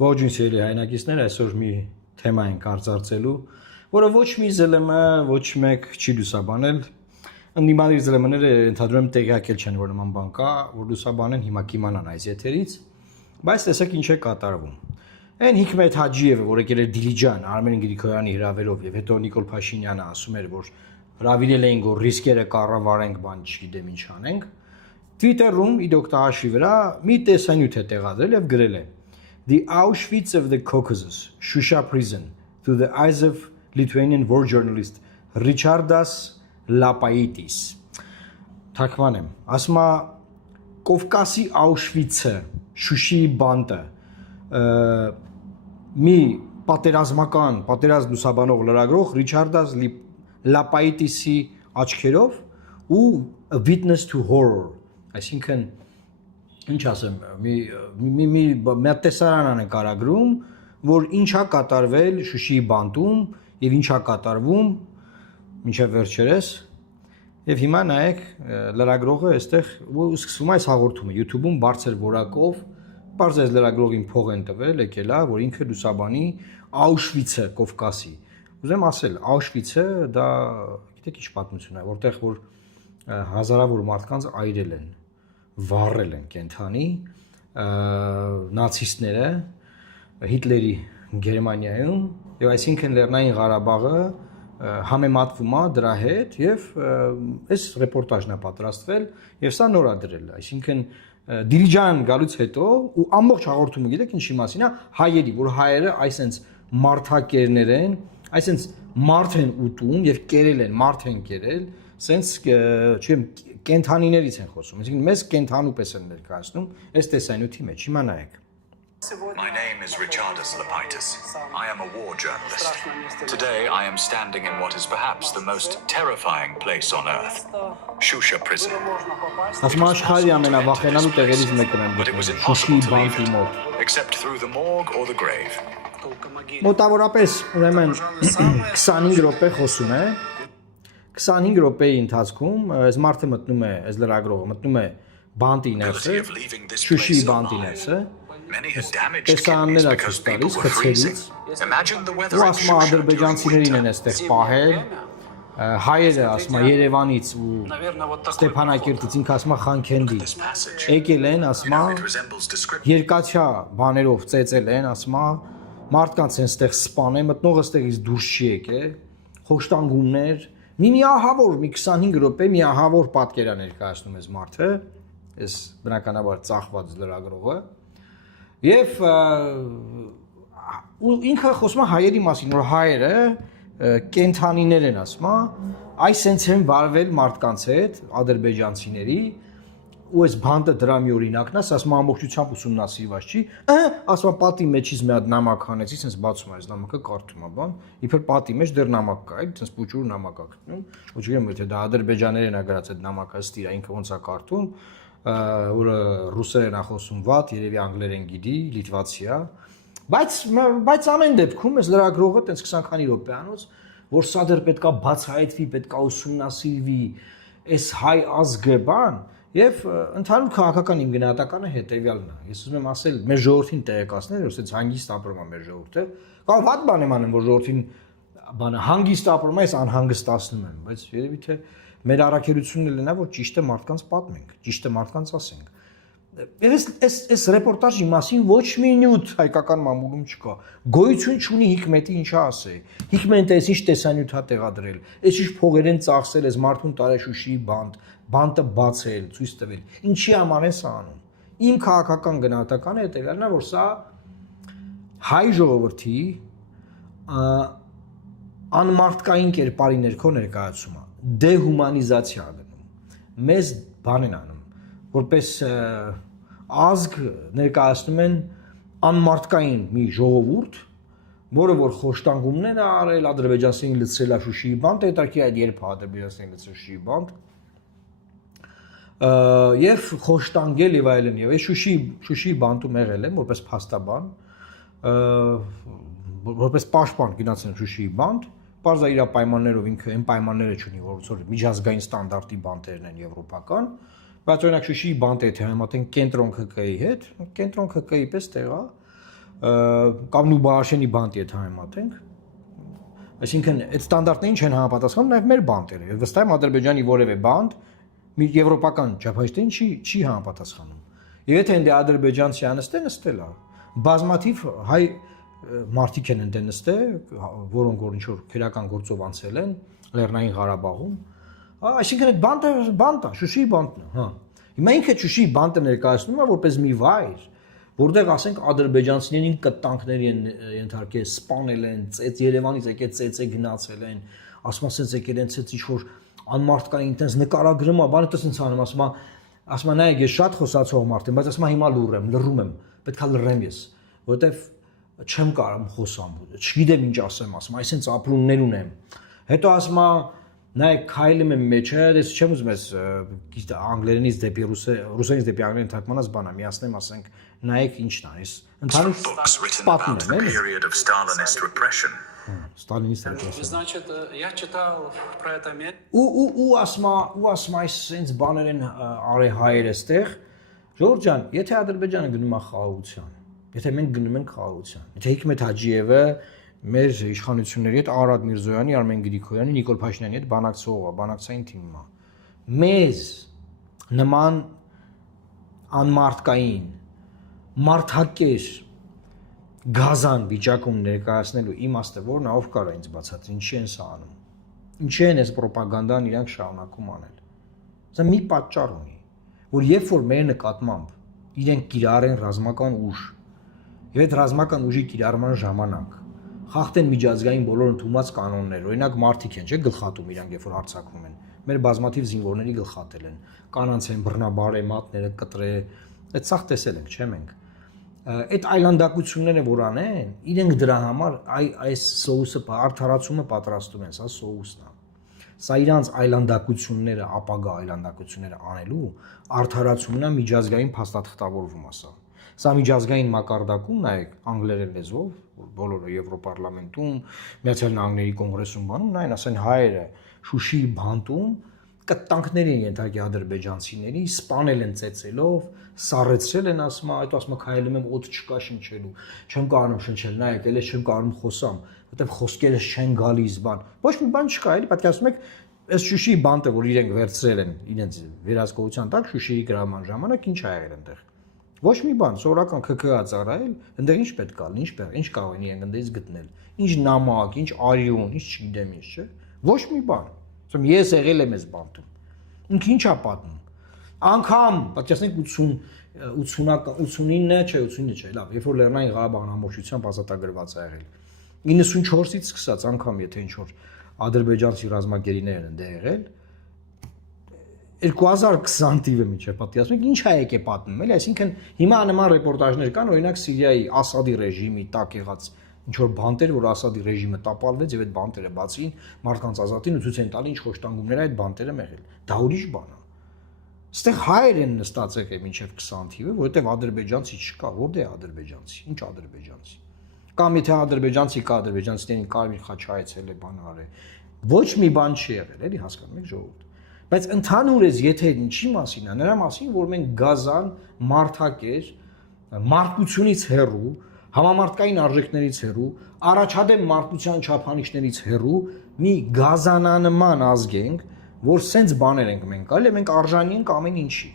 Ողջույն սիրելի հայրենակիցներ, այսօր մի թեմա ենք արձարծելու, որը ոչ մի ԶԼՄ, ոչ մեկ չի լուսաբանել։ Ընդդիմադիր ԶԼՄ-ները ընդհանրում տեղյակել չեն, որ նման բան կա, որ լուսաբանեն հիմա կիմանան այս եթերից, բայց տեսեք ինչ է կատարվում։ Այն Հիկմետ Հաջիևը, որ եկել էր Դիլիջան, Արմեն Գրիգորյանի հրավերով եւ հետո Նիկոլ Փաշինյանը ասում էր, որ հրավիրել էին, որ ռիսկերը կառավարենք, բան չգիտեմ ինչ անենք, Twitter-ում իդոկտահաշվի վրա մի տեսանյութ է տեղադրել եւ գրել է. The Auschwitz of the Caucasus, Shusha prison, through the eyes of Lithuanian war journalist Richardas Lapaitis. Թարգմանեմ, ասում է Կովկասի Auschwitz-ը, Շուշիի բանտը, մի պատերազմ լուսաբանող լրագրող Richardas Lapaitis-ի աչքերով ու a witness to horror, այսինքն ինչ ասեմ, մի տեսարան են կարագրում, որ ինչա կատարվել Շուշիի բանտում եւ ինչա կատարվում մինչեւ վերջերս եւ հիմա նայեք լրագրողը այստեղ սկսում է այս հաղորդումը YouTube-ում բարձր որակով բարձր լրագրողին փող են տվել, եկել է, որ ինքը լուսաբանի Auschwitz-ը Կովկասի։ Ուզեմ ասել, Auschwitz-ը դա գիտեք ինչ պատմություն է, որտեղ որ հազարավոր մարդկանց այրել են, վառել են կենթանի նացիստները Հիտլերի Գերմանիայում եւ այսինքն Լեռնային Ղարաբաղը համեմատվում է դրա հետ եւ այս ռեպորտաժն է պատրաստվել եւ սա նոր է դրել, այսինքն Դիլիջան գալուց հետո ու ամբողջ հաղորդումը գիտեք ինչի մասին է, հայերի, որ հայերը այսենց մարդակերներ են, այսենց մարդ են ուտում եւ կերել են, մարդ են կերել, սենց չեմ կենթանիներից են խոսում, այսինքն մեզ կենթանու պես են ներկայացնում այս տեսանյութի մեջ, հիմա նայեք։ My name is Richardas Lapaitis. I am a war journalist. Today I am standing in what is perhaps the most terrifying place on earth, Shusha prison. But it was impossible to leave it, except through the morgue or the grave. Մոտավորապես ուրեմն 25 րոպե խոսում է 25 րոպեի ընթացքում այս մարդը մտնում է, այս լրագրողը մտնում է բանտի ներսը, Շուշիի բանտի ներսը, տեսարաններ ացուց տալիս, խցերից, ու ասում է ադրբեջանցիներին են այստեղ պահել, հայերը ասում է Երևանից ու Ստեփանակերտից, ինքը ասում է Խանքենդի, եկել են, ասում է երկաթյա բաներով ծեծել են, ասում է մարդկանց են այստեղ սպանել, մտնողը այստեղից դուրս չի եկել, խոշտանգումներ, մի ահավոր, մի 25 րոպե մի ահավոր պատկեր է ներկայացնում այս մարդը, այս բնականաբար ծախված լրագրողը, եւ ինքը խոսում է հայերի մասին, որ հայերը կենթանիներ են, ասում է, այս sense են վարվել մարդկանց հետ, ադրբեջանցիների, ու այս բանտը դրա մի օրինակն է, ասում է ամբողջությամբ ուսումնասիրված չի, ասում է պատի մեջից մի հատ նամակ հանեցի, sense բացում է այս նամակը, կարդում է բան, իբր պատի մեջ դեռ նամակ կա, այլ sense փուճուր նամակ է գտնում, ոչ չգիտեմ թե դա ադրբեջաներեն է գրած այդ նամակը, ըստ իրա ինքը ոնց է կարդում, որը ռուսերեն է խոսում վատ, երևի անգլերեն գիտի, լիտվացի է, բայց ամեն դեպքում այս լրագրողը տենց 20 քանի րոպեանոց, որ սա դեռ պետքա բացահայտվի, պետքա ուսումնասիրվի, այս հայ ազգը բան, եւ ընդհանուր քաղաքական իմ գնահատականը հետեւյալն է։ Ես ուզում եմ ասել, մեր ժողովրդին տեղեկացնել, որ ասած հանգիստ ապրում է մեր ժողովուրդը, կամ վատ բան եմ անում, որ ժողովրդին բանը հանգիստ ապրում է, ես անհանգստացնում եմ, բայց երևի թե մեր առաքելությունն էլ նա որ ճիշտը մարդկանց պատմենք, ճիշտը մարդկանց ասենք։ Եվ այս ռեպորտաժի մասին ոչ մի նյութ հայկական մամուլում չկա։ Գոյություն չունի Հիկմետի ինչա ասե։ Հիկմետը այս ինչ տեսանյութ է տեղադրել, այս ինչ փողեր են ծախսել, այս մարդուն տարե Շուշիի բանտը բացել, ցույց տվել։ Ինչի համար է սա անում։ Իմ քաղաքական գնահատականը հետեւյալն է, որ սա հայ ժողովրդի անմարդկային կերպարի ներքո ներկայացում է, դեհումանիզացիա գնում։ Մեզ բան են անում, որպես ազգ ներկայացնում են անմարդկային մի ժողովուրդ, որը որ խոշտանգումներ է արել, ադրբեջանցիներին լցրել է Շուշիի բանտ, հետարքի այդ երբ ադրբեջանցիներին լցրել Շուշիի բանտ, եւ խոշտանգել եւ այլն եւ այս Շուշիի բանտում եղել եմ որպես փաստաբան, որպես պաշտպան գնացել Շուշիի բանտ, Պարզա իր պայմաններով ինքը այն պայմանները չունի, որ միջազգային ստանդարտի բանտերն են եվրոպական, բայց օրինակ Շուշիի բանտը եթե համեմատենք կենտրոն ՀԿ-ի հետ, կենտրոն ՀԿ-ի պես տեղ է, կամ Նուբարաշենի բանտ եթե համեմատենք, այսինքն այդ ստանդարտներին չեն համապատասխանում նաև մեր բանտերը։ Եվ վստահ եմ Ադրբեջանի որևէ բանտ մի եվրոպական չափանիշներին չի համապատասխանում։ Եվ եթե այնտեղ ադրբեջանցի նստել է, բազմաթիվ հայ մարդիկ են այնտեղ նստել, որոնք որ ինչ-որ քերական գործով անցել են Լեռնային Ղարաբաղում, այսինքն այդ բանտը, Շուշիի բանտն է, հա։ Հիմա ինքը Շուշիի բանտը ներկայացնում է որպես մի վայր, որտեղ ասենք ադրբեջանցիներին կտանքների են ենթարկել, սպանել են, Երևանից եկել ծեծե գնացել են, ասում ասենց եկել են ծեծ ինչ-որ անմարդկային այտենց նկարագրում է, բանը տես ինձ անում, ասում նայեք ես շատ խոսացող մարդ եմ, բայց ասում հիմա լռում եմ, պետքա լռեմ ես, որովհետև չեմ կարող խոսամ, չգիտեմ ինչ ասեմ, ասում այսենց ապրումներ ունեմ։ Հետո ասում նայեք քայլում եմ մեջը, ես չեմ ուզում ես անգլերենից դեպի ռուսերենից դեպի անգլերեն թարգմանած բանա, միացնեմ, ասենք նայեք ինչն է, ես ընդհանուր Books written about the period of Stalinist repression. Ստալինիստ ռեպրեսիվ։ Значит, я читал про это место. Ու ասում այսպես բաներ են արի հայերը ստեղ։ Ժողովուրդ ջան, եթե Ադրբեջանը գնում է խաղաղության, եթե մենք գնում ենք խաղաղության, եթե Հիկմետ Հաջիևը մեր իշխանությունների հետ Արադ Միրզոյանի, Արմեն Գրիգորյանի, Նիկոլ Փաշինյանի հետ բանակցային թիմում է։ Մեզ նման անմարդկային մարդակեր գազան վիճակում ներկայացնելու իմաստը որն է, ով կարա ինձ բացատրի, ինչի են սա անում։ Ինչի են այս ռոպագանդան իրանք շարունակում անել։ Սա մի պատճառ ունի, որ երբ որ մեր նկատմամբ իրենք կիրառեն ռազմական ուժ, եւ այդ ռազմական ուժի կիրառման ժամանակ խախտեն միջազգային բոլոր ընդունված կանոններ, օրինակ մարդիկ են, չէ՞, գլխատում իրանք երբ որ հարձակվում են։ Մեր բազմաթիվ զինվորների գլխատել են, կանանց են բռնաբարե, մատները կտրե, այդ սաղ տեսել ենք, չէ՞ մենք։ Այդ այլանդակությունները որ անեն, իրենք դրա համար այս սոուսը արդարացումը պատրաստում են, սա սոուսն է։ Սա իրանց այլանդակությունները, ապագա այլանդակությունները անելու արդարացումն է միջազգային փաստաթղթավորվում է սա։ Սա միջազգային մակարդակում նայեք անգլերեն լեզվով, բոլորը Եվրոպարլամենտում, Միացյալ Նահանգների կոնգրեսում բանում, նայեն, ասեն հայերը Շուշիի բանտում կտանքների են ենթարկի ադրբեջանցիների, սպանել են ծեծելով, սառեցրել են, ասում, այդ ասում քայլում եմ օդ չկա շնչելու, չեմ կարողանում շնչել, նայեք, ելես չեմ կարողանում խոսամ, որտեղ խոսքերս չեն գալիս, բան։ Ոչ մի բան չկա, էլի պետք է ասում եք, այս Շուշիի բանտը, որ իրենք վերցրել են իրենց վերահսկողության տակ Շուշիի գրաման ժամանակ ինչ ա եղել այնտեղ։ Ոչ մի բան, սովորական ԿՔ-ա ծառայել, այնտեղ ինչ պետք է լինի, ինչ կարող են իրենք այնտեղից գտնել։ Ինչ նամակ, ինչ արյուն, ինչ չգիտեմ ինչ, չէ։ Ոչ մի բան։ Ասում ես եղել եմ այս բանտում։ Ինքը ինչ ա պատմում։ Անկամ, պատկերացնենք 89-ը, չէ, 89 չէ, լավ, երբ որ Լեռնային Ղարաբաղն ամբողջությամբ ազատագրված ա եղել։ 94-ից սկսած անգամ եթե ինչ որ ադրբեջանցի ռազմագերիներ են դե եղել 2020 թիվը միջև պատկերացնում եք ինչ ա եկե պատմում էլի, այսինքն հիմա նման ռեպորտաժներ կան, օրինակ Սիրիայի Ասադի ռեժիմի տակ եղած ինչ որ բանտեր, որ Ասադի ռեժիմը տապալվեց եւ այդ բանտերը բացին մարդկանց ազատին ու ցույց են տալի ինչ խոշտանգումներ այդ բանտերը մեղել։ Դա ուրիշ բան է։ Այստեղ հայեր են նստած եկել մինչև 20 թիվը, որովհետև ադրբեջանցի չկա, որտե է ադրբեջանցի, ինչ ադրբեջանցի։ Կամ եթե ադրբեջանցի կա, ադրբեջանցիներին Կարմիր խաչ հայցել է, բան արել։ Ոչ մի բան չի եղել, էլի հասկանում եք ժողովուրդ։ Բայց ընդհանուր ես եթե ինչի մասին է, նրա մասին, որ մենք գազան, մարդակեր, մարդկությունից հեռու, համամարտկային արժեքներից հեռու, առաջադեմ մարդկության չափանիշներից հեռու մի գազանանման ազգ ենք, որ սենց բաներ ենք մենք կարելի, մենք արժանի ենք ամեն ինչի։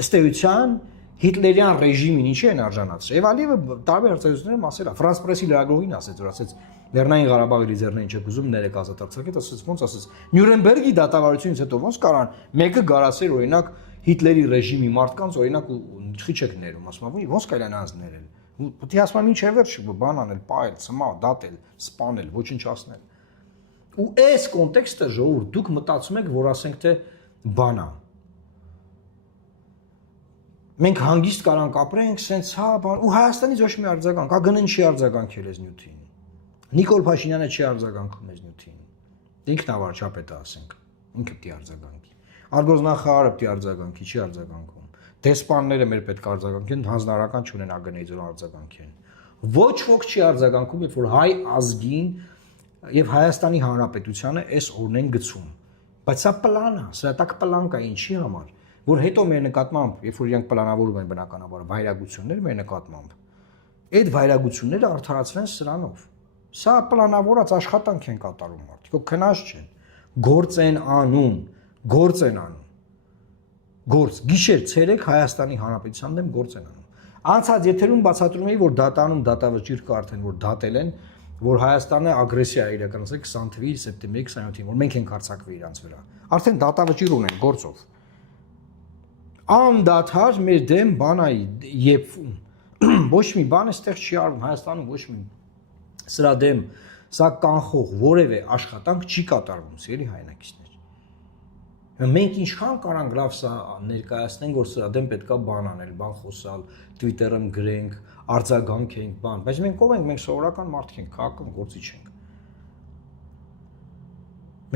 Ըստ էության Հիտլերյան ռեժիմին ինչի են արժանացրել։ Եվ Ալիևը տարբեր հարցազրույցներում ասել է, Ֆրանս պրեսի լրագրողին ասեց, որ ասեց Լեռնային Ղարաբաղի լիզերներին չեք ուզում ներեք ազատարձակეთ, ասեց ոնց ասեց Նյուրնբերգի դատավարությունից հետո ոնց կարան մեկը գարասեր օրինակ Հիտլերի ռեժիմի մարդկանց օրինակ չի չեք ներում, ասում եմ ոնց կարան անց ներել։ Պետք է ասում եմ ինչ է վերջ բան անել, պայել, ցմա, դատել, սպանել, ոչնչացնել։ Ու այս կոնտեքստը ժողովուրդ դուք մտածում եք, որ ասենք թե բան է։ Մենք հանգիստ կարանք ապրենք, սենց հա, բան, ու Հայաստանից ոչ մի արձագանք, ԱԳՆ-ն չի արձագանքել այս նյութին։ Նիկոլ Փաշինյանը չի արձագանքում այս նյութին։ Ինքն է վարչապետը, ասենք, ինքը պիտի արձագանքի։ Արգոզնախարարը պիտի արձագանքի, չի արձագանքում։ Դեսպանները մեր պետք է արձագանքեն, հանձնարարական չունեն ԱԳՆ-ից որ արձագանքեն։ Ոչ ոք չի արձագանքում, երբ որ հայ ազգին եւ Հայաստանի Հանրապետությանը այս օրն են գցում։ Բայց սա պլան է, սա տակ պլան կա ինչի համար, որ հետո մեր նկատմամբ, երբ որ իրանք պլանավորում են բնականաբար վայրագություններ մեր նկատմամբ, Այդ վայրագությունները արդարացվեն սրանով։ Սա պլանավորած աշխատանք են կատարում մարդիկ, ո քնած չեն։ Գործ են անում, գործ են անում։ Գործ գիշեր ցերեկ Հայաստանի Հանրապետության դեմ գործ են անում։ Անցած եթերում բացատրում էի, որ դատանում դատավճիռ կա արդեն, որ դատել են, որ Հայաստանը ագրեսիա է իրականացրել 20 թվականի սեպտեմբերի 27-ին, որ մենք ենք հարձակվել իրանց վրա։ Արդեն դատավճիռ ունեն գործով։ Անդադար մեր դեմ բանայի եփվում։ Ոչ մի բան այստեղ չի արվում Հայաստանում, ոչ մի սրա դեմ սա կանխող որևէ աշխատանք չի կատարվում, սիրելի հայրենակիցներ։ Մենք ինչքան կարանք լավ սա ներկայացնենք, որ սրա դեմ պետքա բան անել, բան խոսալ, Twitter-ում գրենք, արձագանքենք, բան, բայց մենք ով ենք, մենք սովորական մարդիկ ենք, քաղաքական գործիչ ենք։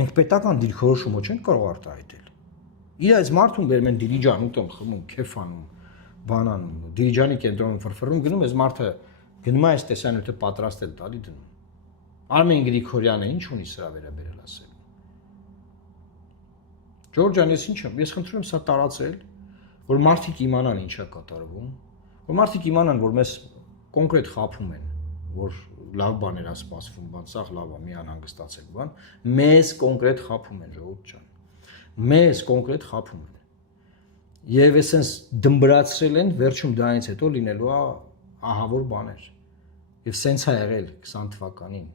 Մենք պետական դիրքորոշումը չենք կարող արտահայտել։ Իր այս մարդուն բերում են Դիլիջան ուտում, խմում, քեֆ անում, բան անում, Դիլիջանի կենտրոնում ֆրֆռում գնում, այս մարդը գնում է այս տեսանյութը պատրաստել տալի դնում։ Արմեն Գրիգորյանը ինչ ունի սրա վերաբերել ասել։ Ջորջան, ես ինչ եմ, ես խնդրում եմ սա տարածել, որ մարդիկ իմանան ինչա կատարվում, որ մարդիկ իմանան, որ մեզ կոնկրետ խափում են, որ լավ բաներ է սպասվում, բան, սա լավ է, մի անհանգստացեք, բան, մեզ կոնկրետ խափում են, Ժողովուրդ ջան։ Մեզ կոնկրետ խափում են։ Եվ էսենց դմբրացրել են, վերջում դրանից հետո լինելու է ահավոր բաներ։ Եվ սենց է եղել 20 թվականին։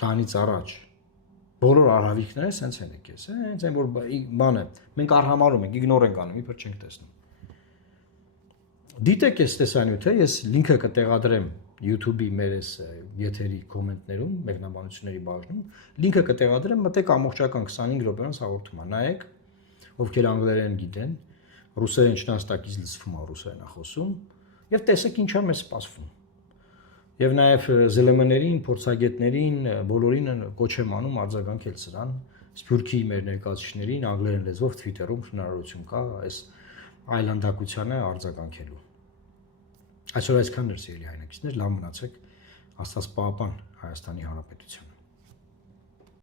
Դրանից առաջ բոլոր արհավիկները սենց են եկել, սենց են որ բանը մենք արհամարում ենք, իգնոր ենք անում, իբր չենք տեսնում։ Դիտեք այս տեսանյութը, ես լինքը կտեղադրեմ YouTube-ի մեր այս եթերի կոմենտներում, մեկնաբանությունների բաժնում, լինքը կտեղադրեմ, մտեք ամբողջական 25 րոպեանոց հաղորդումը, նայեք, ովքեր անգլերեն գիտեն, ռուսերեն չնաստակից լսվում է ռուսերեն խոսում, եւ տեսեք ինչա մեզ սպասվում։ Եվ նաև ԶԼՄ-ներին, փորձագետներին, բոլորին կոչ եմ անում արձագանքել սրան, Սփյուռքի մեր ներկայացուցիչներին անգլերեն լեզվով Twitter-ում հնարավորություն կա այս այլանդակությանը արձագանքելու։ Այսօր այսքանն էր, սիրելի հայրենակիցներ, լավ մնացեք, Աստված պահապան Հայաստանի Հանրապետություն։